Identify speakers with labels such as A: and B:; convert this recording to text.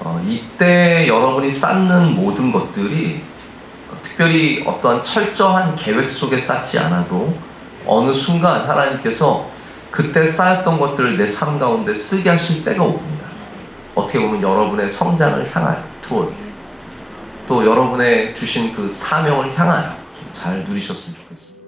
A: 어, 이때 여러분이 쌓는 모든 것들이 특별히 어떠한 철저한 계획 속에 쌓지 않아도 어느 순간 하나님께서 그때 쌓였던 것들을 내 삶 가운데 쓰게 하실 때가 옵니다. 어떻게 보면 여러분의 성장을 향하여 투월드 또 여러분의 주신 그 사명을 향하여 좀 잘 누리셨으면 좋겠습니다.